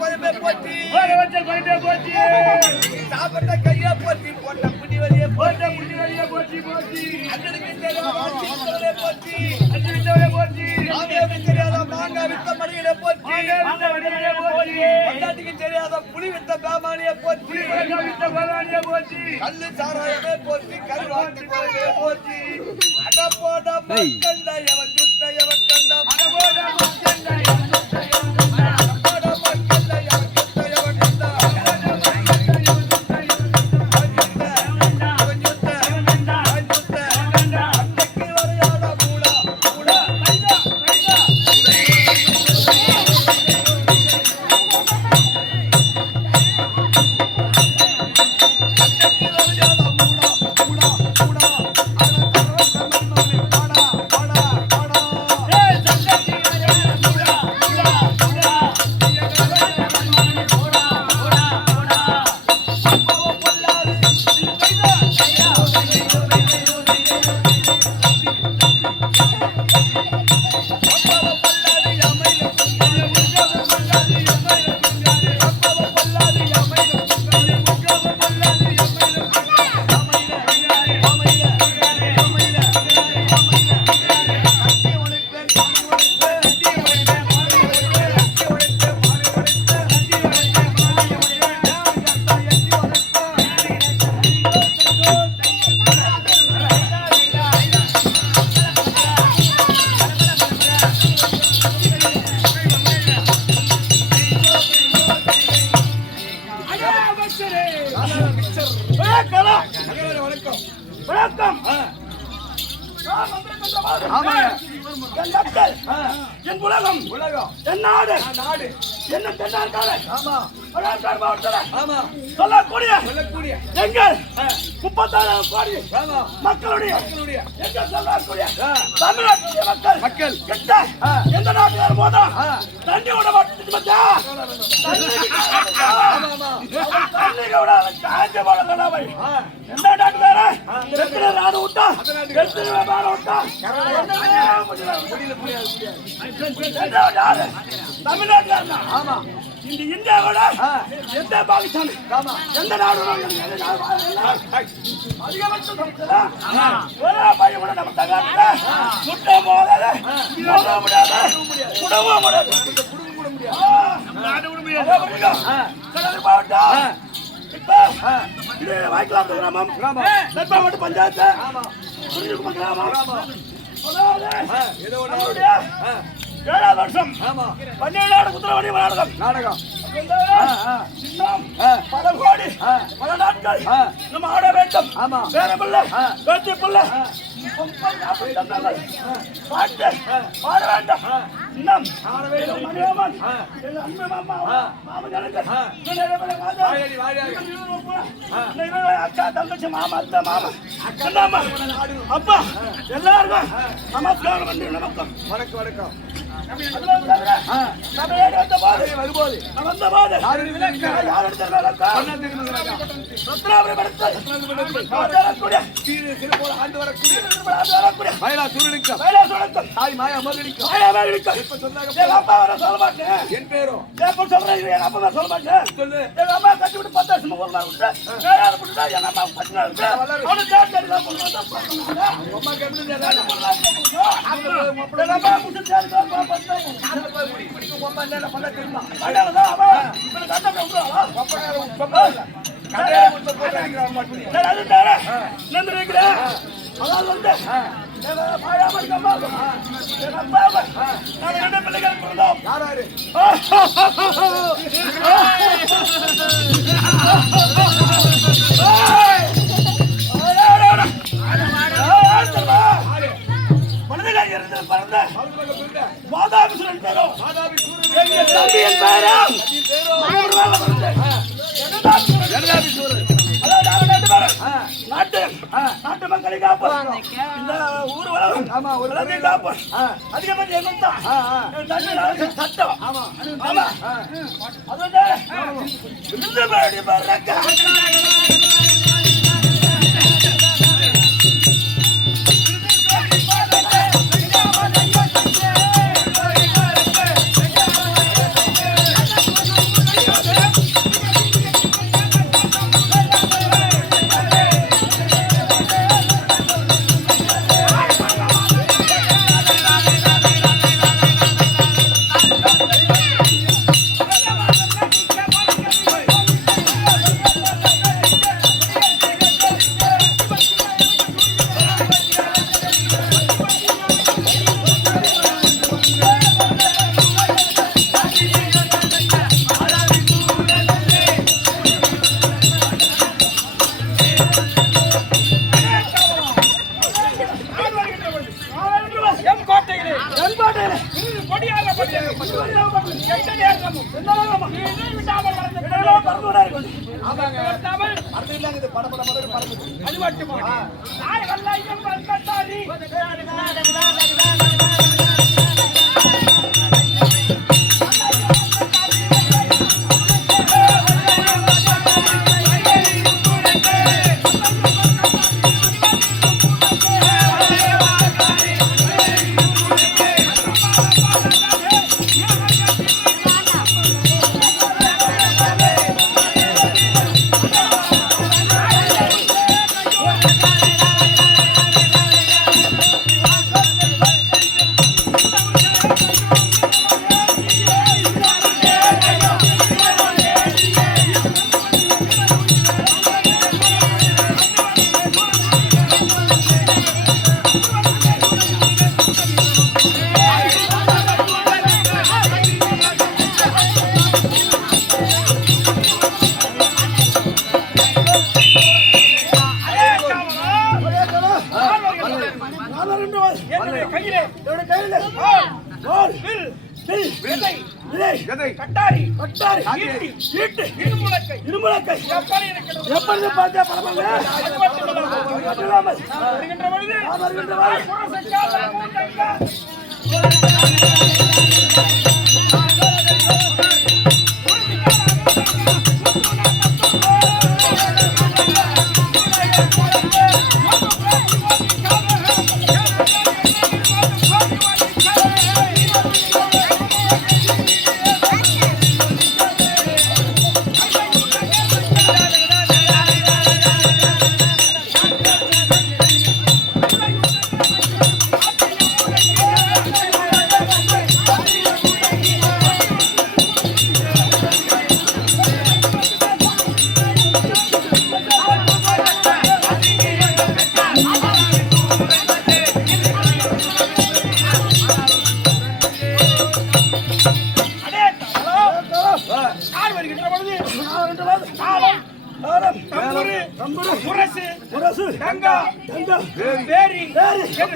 குழம்பே போச்சு ஊற வச்ச குழம்பே போச்சு சாப்பிட்ட கையா போச்சு போட்ட புடி வழியே போட்ட புடி வழியே போச்சு போச்சு அண்ணனுக்கு தெரியாத போச்சு அஞ்சு வித்தவரே போச்சு மாமியாருக்கு தெரியாத மாங்காய் வித்த மணியிலே போச்சு மாங்காய் வித்த மணியிலே போச்சு பொண்டாட்டிக்கு தெரியாத புளி வித்த பேமானியே போச்சு வித்த பேமானியே போச்சு கல்லு சாராயமே போச்சு கருவாட்டு குழம்பே போச்சு அட போட மக்கண்டா எவன் சுட்ட எவன் கண்டா அட போட மக்கண்டா எவன் சுட்ட எவன் கண்டா போட மக்கண்டா எவன் சுட்ட எவன் கண்டா என் உலகம் என் நாடு என்ன தென்னார்காடு சொல்லக்கூடிய எங்கள் 36 கோடி மக்களுடைய எங்கள் சொல்லக்கூடிய தமிழ்நாட்டுடைய மக்கள் கிட்ட எந்த நாட்டுக்கார போதும் தண்ணி விட மாட்டேன் தண்ணி விட காய்ச்ச போல கடாவை எந்த நாட்டுக்கார எத்தனை நாடு விட்டா எத்தனை நாடு விட்டா தமிழ்நாட்டுல ஆமா இந்த இந்தியாவோட எந்த பாகிஸ்தான் எந்த நாடு அதிகபட்சம் ஒரே பையன் கூட நம்ம தகாத சுட்ட போதாது முடியாது குடவும் முடியாது மாவட்டம் வாய்க்கலாம் கிராமம் பஞ்சாயத்து கிராமம் 7 வருஷம் 17 குதிரவாடி நாடகம் பல கோடி பல நாட்கள் நம்ம ஆட வேண்டும் வேற பிள்ளை பேச்சு பிள்ளை பாட்டு பாட வேண்டும் இன்னும் மணியம்மன் அன்பு அக்கா தங்கச்சி மாமா அத்தை மாமா அப்பா எல்லாருக்கும் நமஸ்காரம் பண்ணி நமக்கம் வணக்கம் என் பேரும் சொல்றேன் சொல்ல மாட்டேன் சொல்லு எங்க அம்மா கட்டி விட்டு 10 வருஷம் ஒரு நாள் நாட்டு மக்களை காப்பாங்க இந்த ஊர் வளர்ந்து காப்பாங்க அதிகபட்சம் எங்க சட்டம் ஆமா ஆமா அது மட்டுமா நாய் வல்லையும் வந்ததாரி கட்டாரி இருமுலக்கை எப்படி பார்த்தா பரவாயில்ல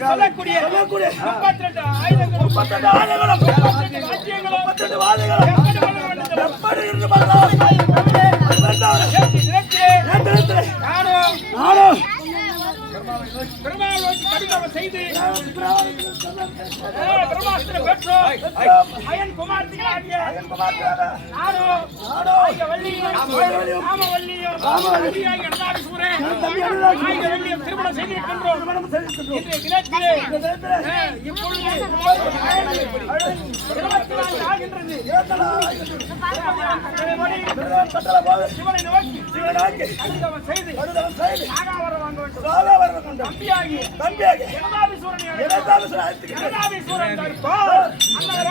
சொல்லக்கூடிய 32 ஆயுதங்களும் செய்து அயன் குமார்த்திகளாகிய திருமணம் செய்திருக்கின்றோம். இன்றைய தினத்திலே இப்பொழுது 24 ஆகின்றது. சிவனை நோக்கி செய்து நாகாவரம் வாங்க வேண்டும். தம்பியாகி ஜெகதாபீஸ்வரன் அந்த